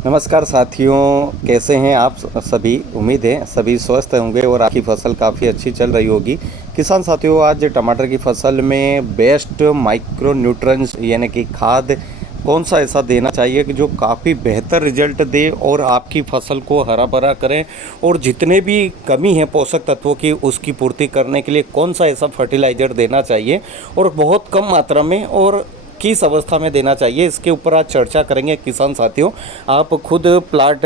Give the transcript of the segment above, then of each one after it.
नमस्कार साथियों, कैसे हैं आप सभी। उम्मीद है सभी स्वस्थ होंगे और आपकी फसल काफ़ी अच्छी चल रही होगी। किसान साथियों, आज टमाटर की फसल में बेस्ट माइक्रो न्यूट्रिएंट्स यानी कि खाद कौन सा ऐसा देना चाहिए कि जो काफ़ी बेहतर रिजल्ट दे और आपकी फसल को हरा भरा करें, और जितने भी कमी है पोषक तत्वों की उसकी पूर्ति करने के लिए कौन सा ऐसा फर्टिलाइज़र देना चाहिए और बहुत कम मात्रा में और किस अवस्था में देना चाहिए, इसके ऊपर आज चर्चा करेंगे। किसान साथियों, आप खुद प्लाट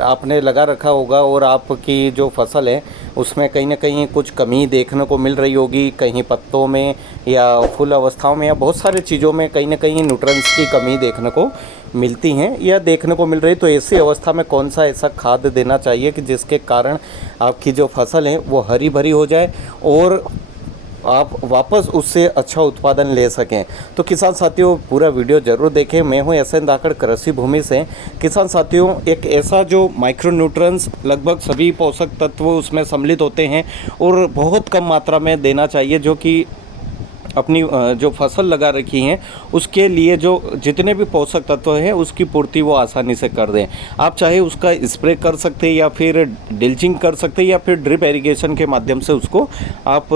आपने लगा रखा होगा और आपकी जो फसल है उसमें कहीं ना कहीं कुछ कमी देखने को मिल रही होगी, कहीं पत्तों में या फूल अवस्थाओं में या बहुत सारी चीज़ों में कहीं ना कहीं न्यूट्रिएंट्स की कमी देखने को मिलती हैं या देखने को मिल रही। तो ऐसी अवस्था में कौन सा ऐसा खाद देना चाहिए कि जिसके कारण आपकी जो फसल है वो हरी भरी हो जाए और आप वापस उससे अच्छा उत्पादन ले सकें। तो किसान साथियों, पूरा वीडियो ज़रूर देखें। मैं हूं SN धाकड़, कृषि भूमि से। किसान साथियों, एक ऐसा जो माइक्रो न्यूट्रिएंट्स लगभग सभी पोषक तत्व उसमें सम्मिलित होते हैं और बहुत कम मात्रा में देना चाहिए, जो कि अपनी जो फसल लगा रखी हैं उसके लिए जो जितने भी पोषक तत्व हैं उसकी पूर्ति वो आसानी से कर दें। आप चाहे उसका स्प्रे कर सकते हैं या फिर डिल्चिंग कर सकते हैं या फिर ड्रिप इरिगेशन के माध्यम से उसको आप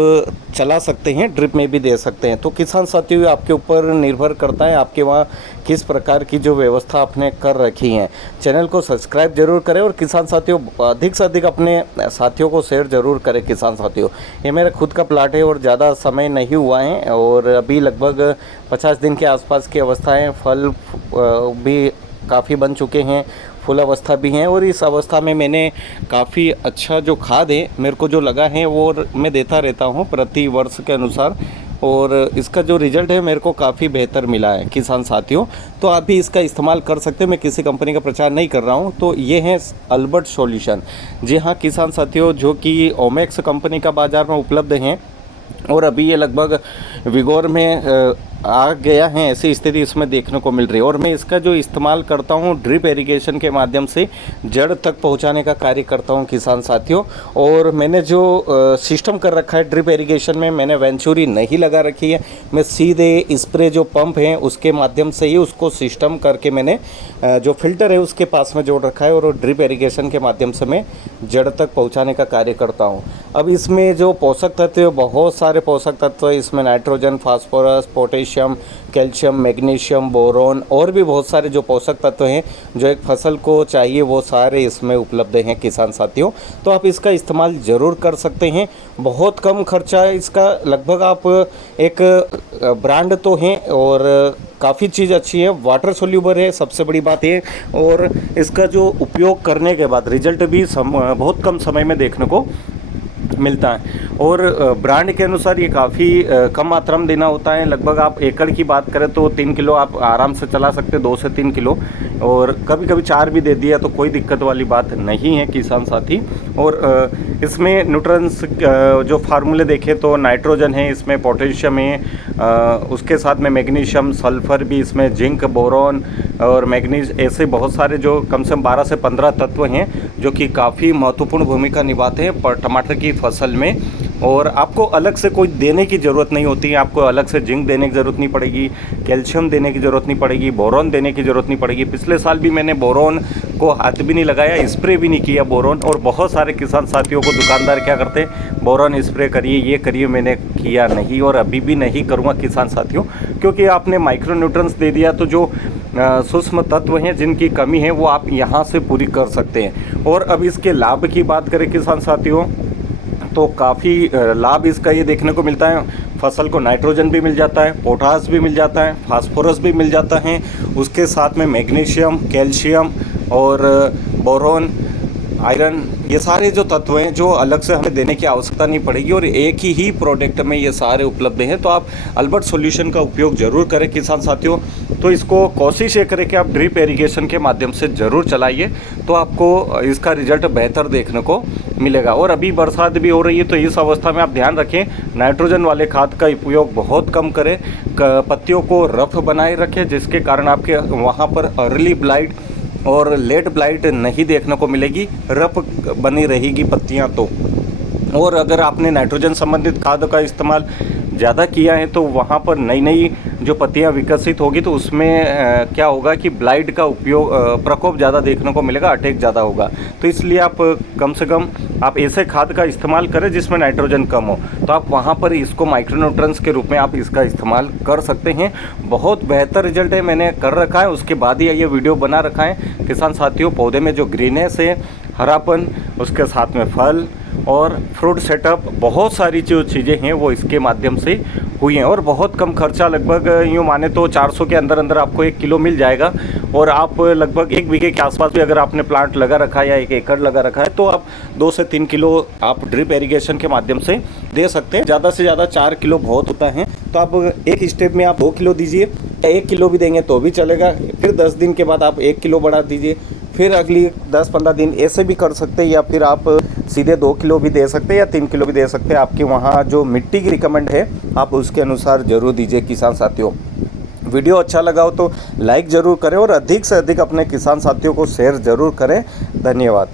चला सकते हैं, ड्रिप में भी दे सकते हैं। तो किसान साथियों, आपके ऊपर निर्भर करता है आपके वहाँ किस प्रकार की जो व्यवस्था आपने कर रखी है। चैनल को सब्सक्राइब जरूर करें और किसान साथियों अधिक से अधिक अपने साथियों को शेयर जरूर करें। किसान साथियों, ये मेरा खुद का प्लाट है और ज़्यादा समय नहीं हुआ है और अभी लगभग 50 दिन के आसपास की अवस्था है। फल भी काफ़ी बन चुके हैं, फूल अवस्था भी हैं और इस अवस्था में मैंने काफ़ी अच्छा जो खाद है मेरे को जो लगा है वो मैं देता रहता हूँ प्रति वर्ष के अनुसार, और इसका जो रिज़ल्ट है मेरे को काफ़ी बेहतर मिला है। किसान साथियों, तो आप भी इसका इस्तेमाल कर सकते हैं। मैं किसी कंपनी का प्रचार नहीं कर रहा हूँ। तो ये है अल्बर्ट सॉल्यूशन। जी हाँ किसान साथियों, जो कि ओमेक्स कंपनी का बाज़ार में उपलब्ध हैं और अभी ये लगभग विगोर में आ गया है, ऐसी स्थिति इसमें देखने को मिल रही है। और मैं इसका जो इस्तेमाल करता हूँ ड्रिप इरिगेशन के माध्यम से जड़ तक पहुँचाने का कार्य करता हूँ किसान साथियों। और मैंने जो सिस्टम कर रखा है ड्रिप इरिगेशन में, मैंने वेंचुरी नहीं लगा रखी है। मैं सीधे स्प्रे जो पंप है उसके माध्यम से ही उसको सिस्टम करके मैंने जो फिल्टर है उसके पास में जोड़ रखा है और ड्रिप इरिगेशन के माध्यम से मैं जड़ तक पहुँचाने का कार्य करता हूँ। अब इसमें जो पोषक तत्व, बहुत सारे पोषक तत्व इसमें nitrogen, phosphorus, potassium, calcium, magnesium, boron और भी बहुत सारे जो पोषक तत्व हैं जो एक फसल को चाहिए वो सारे इसमें उपलब्ध हैं किसान साथियों। तो आप इसका इस्तेमाल ज़रूर कर सकते हैं। बहुत कम खर्चा है इसका, लगभग आप एक ब्रांड तो हैं और काफ़ी चीज़ अच्छी है, वाटर सोल्यूबल है, सबसे बड़ी बात ये। और इसका जो उपयोग करने के बाद रिजल्ट भी बहुत कम समय में देखने को मिलता है। और ब्रांड के अनुसार ये काफ़ी कम मात्रा में देना होता है। लगभग आप एकड़ की बात करें तो 3 किलो आप आराम से चला सकते हैं, 2 से 3 किलो, और कभी कभी 4 भी दे दिया तो कोई दिक्कत वाली बात नहीं है किसान साथी। और इसमें न्यूट्रिएंट्स जो फार्मूले देखें तो नाइट्रोजन है, इसमें पोटेशियम है, उसके साथ में मैग्नीशियम, सल्फर भी इसमें, जिंक, बोरॉन और मैग्नीज, ऐसे बहुत सारे जो कम से कम 12 से 15 तत्व हैं जो कि काफ़ी महत्वपूर्ण भूमिका निभाते हैं टमाटर की फसल में। और आपको अलग से कोई देने की ज़रूरत नहीं होती है, आपको अलग से जिंक देने की ज़रूरत नहीं पड़ेगी, कैल्शियम देने की ज़रूरत नहीं पड़ेगी, बोरॉन देने की ज़रूरत नहीं पड़ेगी। पिछले साल भी मैंने बोरॉन को हाथ भी नहीं लगाया, स्प्रे भी नहीं किया बोरॉन। और बहुत सारे किसान साथियों को दुकानदार क्या करते हैं, बोरॉन स्प्रे करिए, ये करिए, मैंने किया नहीं और अभी भी नहीं करूँगा किसान साथियों, क्योंकि आपने माइक्रो न्यूट्रिएंट्स दे दिया तो जो सूक्ष्म तत्व हैं जिनकी कमी है वो आप यहाँ से पूरी कर सकते हैं। और अब इसके लाभ की बात करें किसान साथियों तो काफ़ी लाभ इसका ये देखने को मिलता है। फसल को नाइट्रोजन भी मिल जाता है, पोटास भी मिल जाता है, फास्फोरस भी मिल जाता है, उसके साथ में मैग्नीशियम, कैल्शियम और बोरॉन, आयरन, ये सारे जो तत्व हैं जो अलग से हमें देने की आवश्यकता नहीं पड़ेगी और एक ही प्रोडक्ट में ये सारे उपलब्ध हैं। तो आप अल्बर्ट सॉल्यूशन का उपयोग ज़रूर करें किसान साथियों। तो इसको कोशिश ये करें कि आप ड्रिप इरिगेशन के माध्यम से ज़रूर चलाइए, तो आपको इसका रिजल्ट बेहतर देखने को मिलेगा। और अभी बरसात भी हो रही है तो इस अवस्था में आप ध्यान रखें, नाइट्रोजन वाले खाद का उपयोग बहुत कम करें, पत्तियों को रफ बनाए रखें, जिसके कारण आपके वहाँ पर अर्ली ब्लाइट और लेट ब्लाइट नहीं देखने को मिलेगी, रफ बनी रहेगी पत्तियां तो। और अगर आपने नाइट्रोजन संबंधित खाद का इस्तेमाल ज़्यादा किया है तो वहाँ पर नई नई जो पत्तियाँ विकसित होगी तो उसमें क्या होगा कि ब्लाइट का उपयोग प्रकोप ज़्यादा देखने को मिलेगा, अटैक ज़्यादा होगा। तो इसलिए आप कम से कम आप ऐसे खाद का इस्तेमाल करें जिसमें नाइट्रोजन कम हो, तो आप वहाँ पर इसको माइक्रोन्यूट्रिएंट्स के रूप में आप इसका इस्तेमाल कर सकते हैं। बहुत बेहतर रिजल्ट है, मैंने कर रखा है, उसके बाद ही ये वीडियो बना रखा है। किसान साथियों, पौधे में जो ग्रीनेस है, हरापन, उसके साथ में फल और फ्रूट सेटअप, बहुत सारी जो चीज़ें हैं वो इसके माध्यम से हुई हैं और बहुत कम खर्चा, लगभग यूँ माने तो 400 के अंदर अंदर आपको 1 किलो मिल जाएगा। और आप लगभग 1 बीघे के आसपास भी अगर आपने प्लांट लगा रखा है या 1 एकड़ लगा रखा है तो आप 2 से 3 किलो आप ड्रिप इरिगेशन के माध्यम से दे सकते हैं। ज़्यादा से ज़्यादा 4 किलो बहुत होता है, तो आप एक स्टेप में आप 2 किलो दीजिए, 1 किलो भी देंगे तो भी चलेगा। फिर 10 दिन के बाद आप 1 किलो बढ़ा दीजिए, फिर अगली 10-15 दिन ऐसे भी कर सकते हैं, या फिर आप सीधे 2 किलो भी दे सकते हैं या 3 किलो भी दे सकते हैं। आपके वहाँ जो मिट्टी की रिकमेंड है आप उसके अनुसार ज़रूर दीजिए। किसान साथियों, वीडियो अच्छा लगा हो तो लाइक ज़रूर करें और अधिक से अधिक अपने किसान साथियों को शेयर ज़रूर करें। धन्यवाद।